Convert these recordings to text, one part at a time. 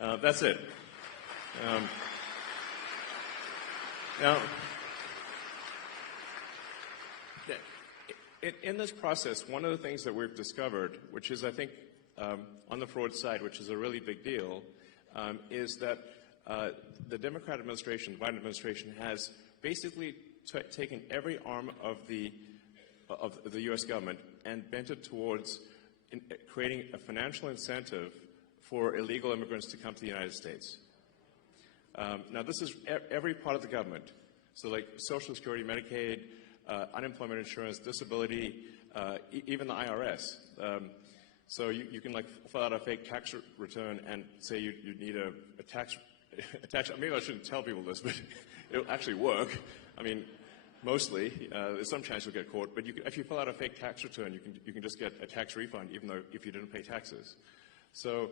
That's it. Now, in this process, one of the things that we've discovered, which is, I think, on the fraud side, which is a really big deal, is that the Democrat administration, Biden administration, has basically taken every arm of the U.S. government and bent it towards creating a financial incentive for illegal immigrants to come to the United States. Now, this is every part of the government. So like Social Security, Medicaid, unemployment insurance, disability, even the IRS. So you can like fill out a fake tax return and say you need a tax. Maybe I shouldn't tell people this, but it'll actually work. I mean, mostly. There's some chance you'll get caught, but if you fill out a fake tax return, you can just get a tax refund, even though if you didn't pay taxes. So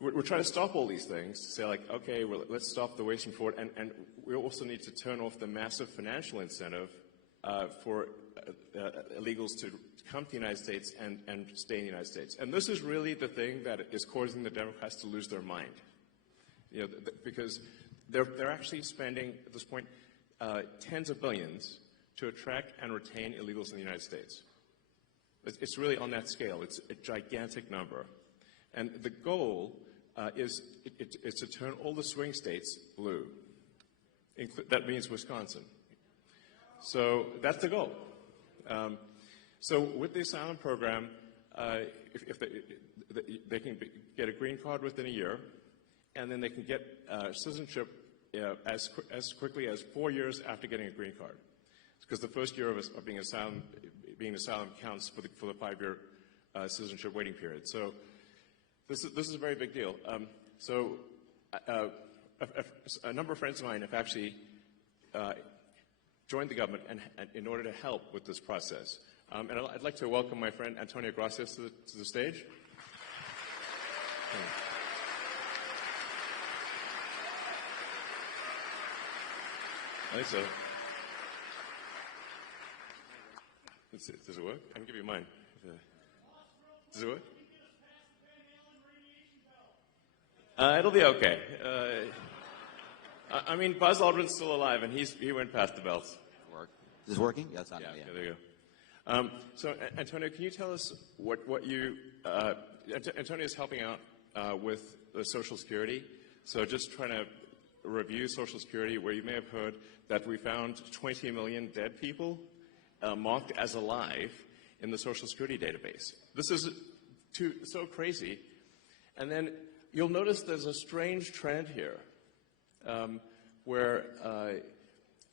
we're trying to stop all these things. Say like, okay, well, let's stop the waste and fraud, and we also need to turn off the massive financial incentive for illegals to come to the United States and stay in the United States. And this is really the thing that is causing the Democrats to lose their mind. You know, because they're actually spending, at this point, tens of billions to attract and retain illegals in the United States. It's really on that scale. It's a gigantic number. And the goal is to turn all the swing states blue. That means Wisconsin. So that's the goal. So with the asylum program, if they can get a green card within a year, and then they can get citizenship as quickly as 4 years after getting a green card, because the first year of being an asylum counts for the 5-year citizenship waiting period. So this is a very big deal. A number of friends of mine have actually joined the government in order to help with this process. And I'd like to welcome my friend Antonio Gracias to the stage. I think so. Does it work? I can give you mine. Does it work? It'll be okay. I mean, Buzz Aldrin's still alive, and he went past the belts. Is this working? Yeah, it's on. Yeah, there you go. So, Antonio, can you tell us what you... Antonio is helping out with the Social Security. So just trying to review Social Security, where you may have heard that we found 20 million dead people marked as alive in the Social Security database. This is so crazy. And then you'll notice there's a strange trend here where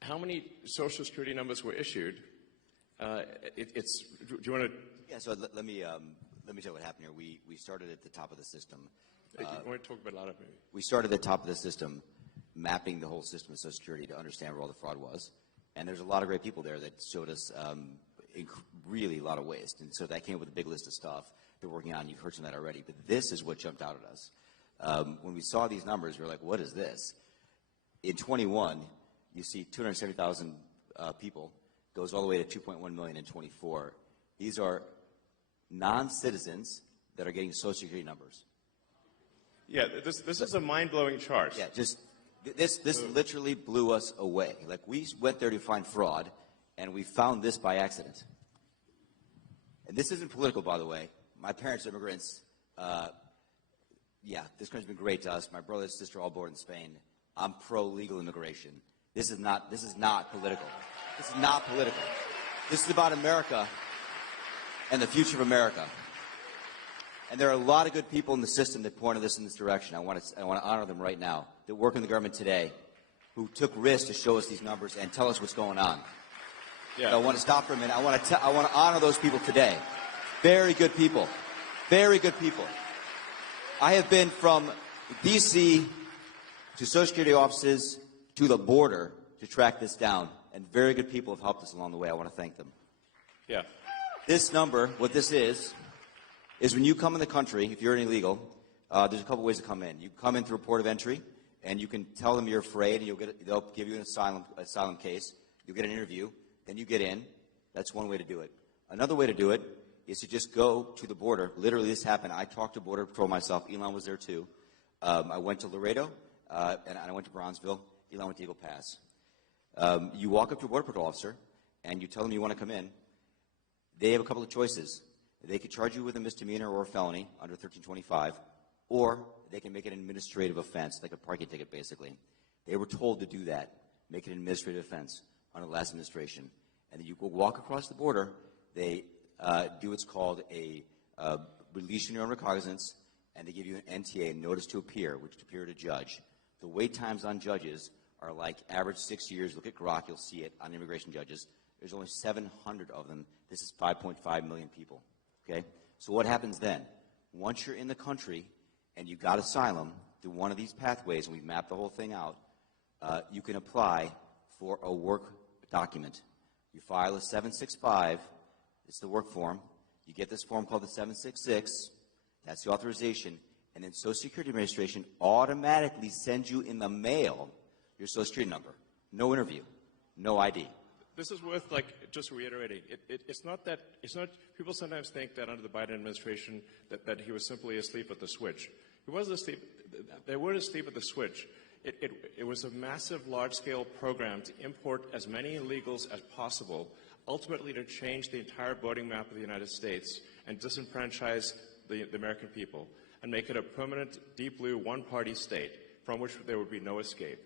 how many Social Security numbers were issued. Do you want to? Yeah. So let me tell you what happened here. We started at the top of the system. You want to talk about a lot of it? We started at the top of the system, mapping the whole system of Social Security to understand where all the fraud was. And there's a lot of great people there that showed us really a lot of waste. And so that came up with a big list of stuff they're working on. You've heard some of that already. But this is what jumped out at us. When we saw these numbers, we were like, what is this? In 21, you see 270,000 people, goes all the way to 2.1 million in 24. These are non-citizens that are getting Social Security numbers. Yeah, this is a mind-blowing chart. Yeah, just this literally blew us away. Like, we went there to find fraud, and we found this by accident. And this isn't political, by the way. My parents are immigrants. Yeah, this country's been great to us. My brother and sister are all born in Spain. I'm pro-legal immigration. This is not political. This is not political. This is about America and the future of America. And there are a lot of good people in the system that pointed us in this direction. I want to honor them right now, that work in the government today, who took risks to show us these numbers and tell us what's going on. Yeah. So I want to stop for a minute. I want to honor those people today. Very good people. Very good people. I have been from D.C. to Social Security offices to the border to track this down, and very good people have helped us along the way. I want to thank them. Yeah. This number, what this is when you come in the country, if you're an illegal, there's a couple ways to come in. You come in through a port of entry, and you can tell them you're afraid, and they'll give you an asylum case. You'll get an interview, then you get in. That's one way to do it. Another way to do it is to just go to the border. Literally, this happened. I talked to Border Patrol myself. Elon was there too. I went to Laredo, and I went to Bronzeville. Elon went to Eagle Pass. You walk up to a Border Patrol officer, and you tell them you want to come in. They have a couple of choices. They could charge you with a misdemeanor or a felony under 1325, or they can make it an administrative offense, like a parking ticket, basically. They were told to do that, make it an administrative offense under the last administration. And then you go walk across the border. They do what's called a release your own recognizance, and they give you an NTA, a notice to appear, which to appear to judge. The wait times on judges are like average 6 years. Look at Grok, you'll see it on immigration judges. There's only 700 of them. This is 5.5 million people. Okay? So what happens then? Once you're in the country and you got asylum through one of these pathways, and we've mapped the whole thing out, you can apply for a work document. You file a 765. It's the work form. You get this form called the 766. That's the authorization. And then Social Security Administration automatically sends you in the mail your Social Security number. No interview. No ID. This is worth, just reiterating. It's not, people sometimes think that under the Biden administration that he was simply asleep at the switch. He wasn't asleep. They weren't asleep at the switch. It was a massive, large-scale program to import as many illegals as possible, ultimately to change the entire voting map of the United States and disenfranchise the American people and make it a permanent, deep blue, one-party state from which there would be no escape.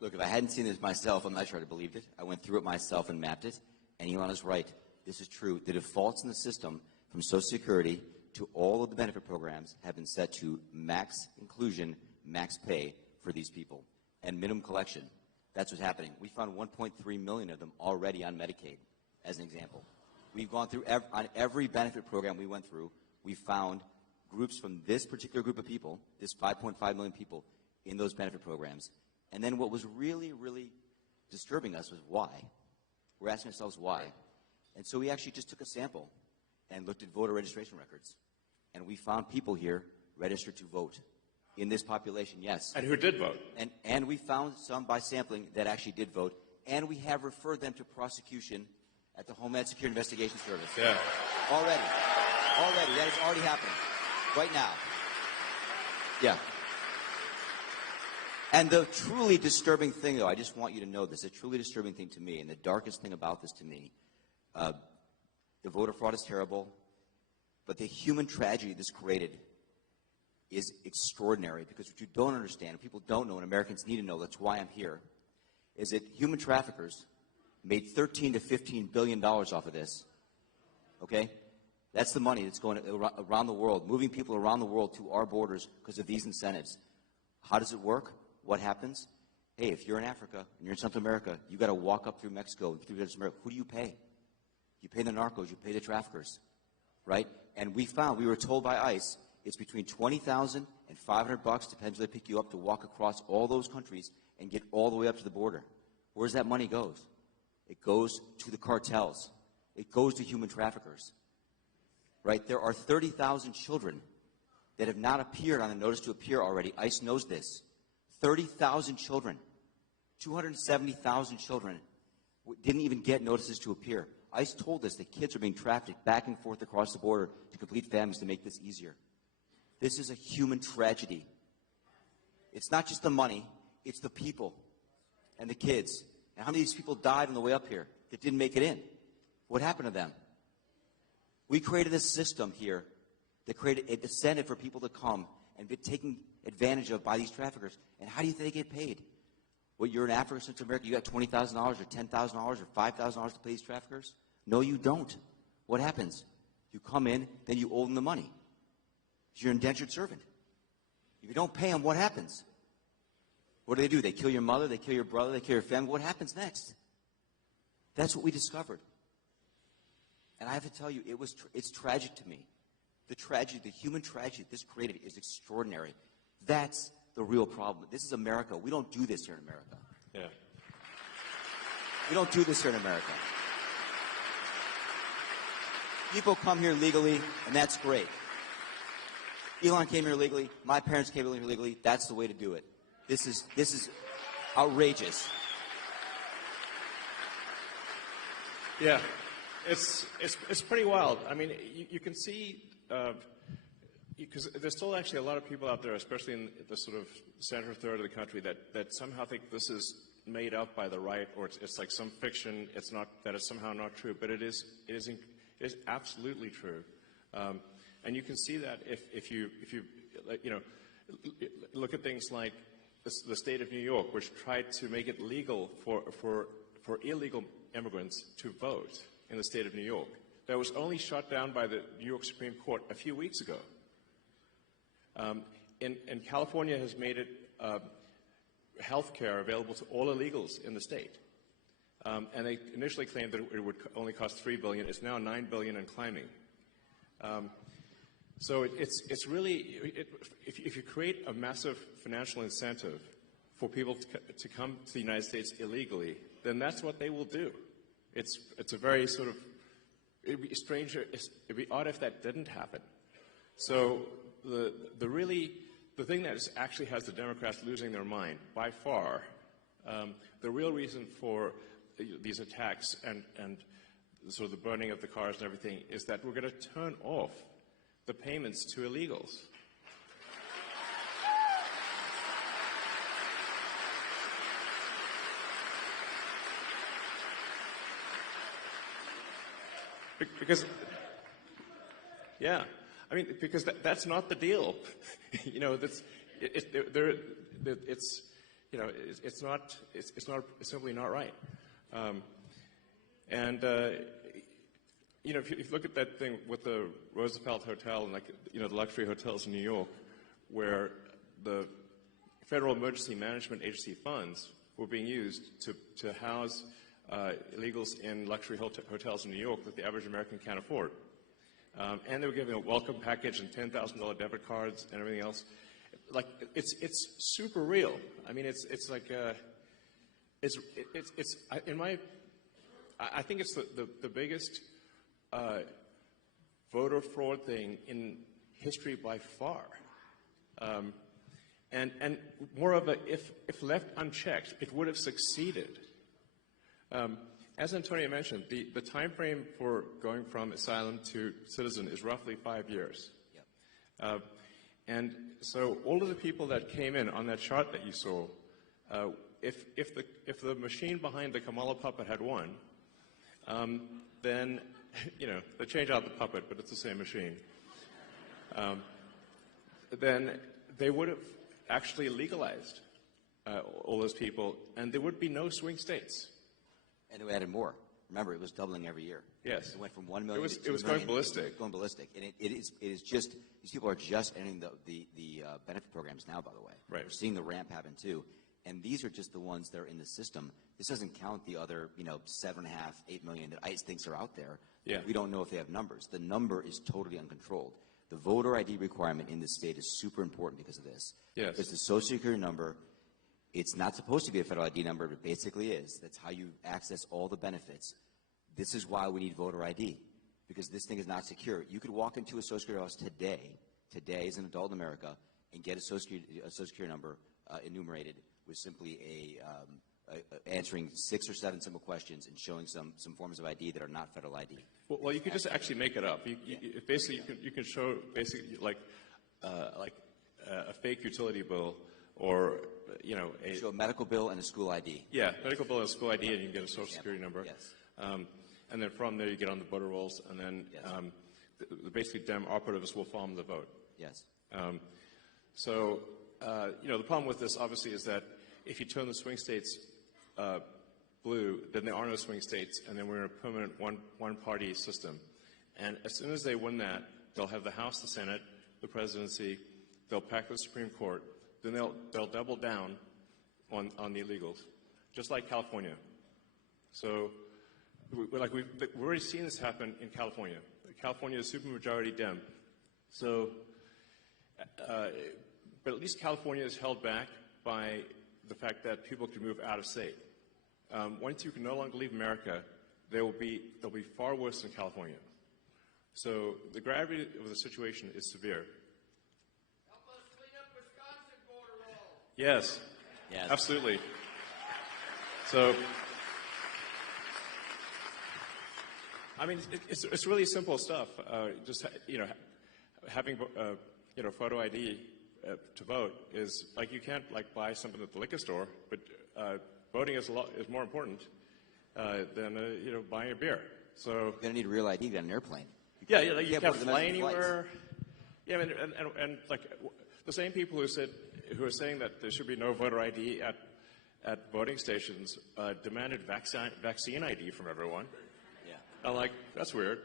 Look, if I hadn't seen this myself, I'm not sure I'd have believed it. I went through it myself and mapped it, and Elon is right. This is true. The defaults in the system from Social Security to all of the benefit programs have been set to max inclusion, max pay for these people, and minimum collection. That's what's happening. We found 1.3 million of them already on Medicaid, as an example. We've gone through, on every benefit program we went through, we found groups from this particular group of people, this 5.5 million people, in those benefit programs. And then what was really, really disturbing us was why. We're asking ourselves why. And so we actually just took a sample and looked at voter registration records. And we found people here registered to vote in this population, yes. And who did vote. And we found some by sampling that actually did vote. And we have referred them to prosecution at the Homeland Security Investigation Service. Yeah. Already. That is already happening. Right now. Yeah. And the truly disturbing thing, though, I just want you to know this, the truly disturbing thing to me, and the darkest thing about this to me, the voter fraud is terrible, but the human tragedy this created is extraordinary, because what you don't understand, and people don't know, and Americans need to know, that's why I'm here, is that human traffickers made $13 to $15 billion off of this. Okay? That's the money that's going around the world, moving people around the world to our borders because of these incentives. How does it work? What happens? Hey, if you're in Africa and you're in Central America, you got to walk up through Mexico. Who do you pay? You pay the narcos. You pay the traffickers, right? And we were told by ICE, it's between $20,000 and $500, depends where they pick you up, to walk across all those countries and get all the way up to the border. Where's that money goes? It goes to the cartels. It goes to human traffickers, right? There are 30,000 children that have not appeared on the notice to appear already. ICE knows this. 30,000 children, 270,000 children didn't even get notices to appear. ICE told us that kids are being trafficked back and forth across the border to complete families to make this easier. This is a human tragedy. It's not just the money, it's the people and the kids. And how many of these people died on the way up here that didn't make it in? What happened to them? We created a system here that created a incentive for people to come and be taken advantage of by these traffickers. And how do you think they get paid? Well, you're in Africa, Central America, you got $20,000 or $10,000 or $5,000 to pay these traffickers? No, you don't. What happens? You come in, then you owe them the money. You're an indentured servant. If you don't pay them, what happens? What do? They kill your mother, they kill your brother, they kill your family. What happens next? That's what we discovered. And I have to tell you, it's tragic to me. The tragedy, the human tragedy this created is extraordinary. That's the real problem. This is America. We don't do this here in America. Yeah. We don't do this here in America. People come here legally, and that's great. Elon came here legally. My parents came here legally. That's the way to do it. This is outrageous. Yeah. It's pretty wild. I mean, you can see, because there's still actually a lot of people out there, especially in the sort of center third of the country, that somehow think this is made up by the right, or it's like some fiction. It's not, that it's somehow not true, but it is absolutely true. And you can see that if you look at things like the state of New York, which tried to make it legal for illegal immigrants to vote in the state of New York. That was only shot down by the New York Supreme Court a few weeks ago. And California has made it health care available to all illegals in the state. And they initially claimed that it would only cost $3 billion. It's now $9 billion and climbing. So it's really, if you create a massive financial incentive for people to come to the United States illegally, then that's what they will do. It's a very sort of, it'd be strange, it'd be odd if that didn't happen. So the thing that actually has the Democrats losing their mind by far, the real reason for these attacks and sort of the burning of the cars and everything is that we're going to turn off the payments to illegals. Because, yeah, I mean, because that's not the deal. You know, it's simply not right. You know, if you look at that thing with the Roosevelt Hotel and, like, you know, the luxury hotels in New York, where the Federal Emergency Management Agency funds were being used to house illegals in luxury hotels in New York that the average American can't afford. And they were giving a welcome package and $10,000 debit cards and everything else. Like, it's super real. I mean, it's like, I think it's the biggest voter fraud thing in history by far. And moreover, if left unchecked, it would have succeeded. As Antonio mentioned, the time frame for going from asylum to citizen is roughly 5 years. Yep. And so all of the people that came in on that chart that you saw, if the machine behind the Kamala puppet had won, then, you know, they change out the puppet, but it's the same machine. Then they would have actually legalized all those people, and there would be no swing states. And we added more. Remember, it was doubling every year. Yes. It went from 1 million to 2 It was million. going ballistic. It was going ballistic. And it is just, these people are just entering the benefit programs now, by the way. Right. We're seeing the ramp happen, too. And these are just the ones that are in the system. This doesn't count the other, 7.5, 8 million that ICE thinks are out there. Yeah. We don't know if they have numbers. The number is totally uncontrolled. The voter ID requirement in this state is super important because of this. Yes. Because the Social Security number, it's not supposed to be a federal ID number, but it basically is. That's how you access all the benefits. This is why we need voter ID, because this thing is not secure. You could walk into a Social Security office today as an adult in America, and get a Social Security number enumerated with simply answering 6 or 7 simple questions and showing some forms of ID that are not federal ID. Well, you could just actually make it up. Basically, you can show basically like a fake utility bill, or show a medical bill and a school ID. Yeah, medical bill and a school ID, and you can get a Social Security number. Yes. And then from there you get on the voter rolls, and then Yes. Basically Dem operatives will farm the vote. Yes. So the problem with this obviously is that if you turn the swing states blue, then there are no swing states, and then we're in a permanent one-party system. And as soon as they win that, they'll have the House, the Senate, the presidency, they'll pack the Supreme Court, then they'll double down on the illegals, just like California. So we've already seen this happen in California. California is supermajority Dem. So, but at least California is held back by the fact that people can move out of state. Once you can no longer leave America, they'll be far worse than California. So the gravity of the situation is severe. Help us clean up Wisconsin border wall. Yes. Yes. Absolutely. So, I mean, it's really simple stuff. Just having photo ID to vote is like you can't like buy something at the liquor store, but voting is more important than buying a beer. So you're gonna need a real ID to get on an airplane. You can't fly anywhere. Yeah, and like the same people who are saying that there should be no voter ID at voting stations demanded vaccine ID from everyone. Yeah. I'm like, that's weird,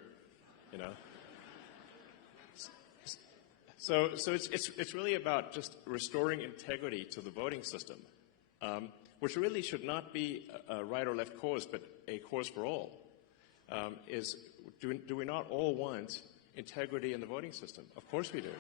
So it's really about just restoring integrity to the voting system, which really should not be a right or left cause, but a cause for all. Do we not all want integrity in the voting system? Of course we do.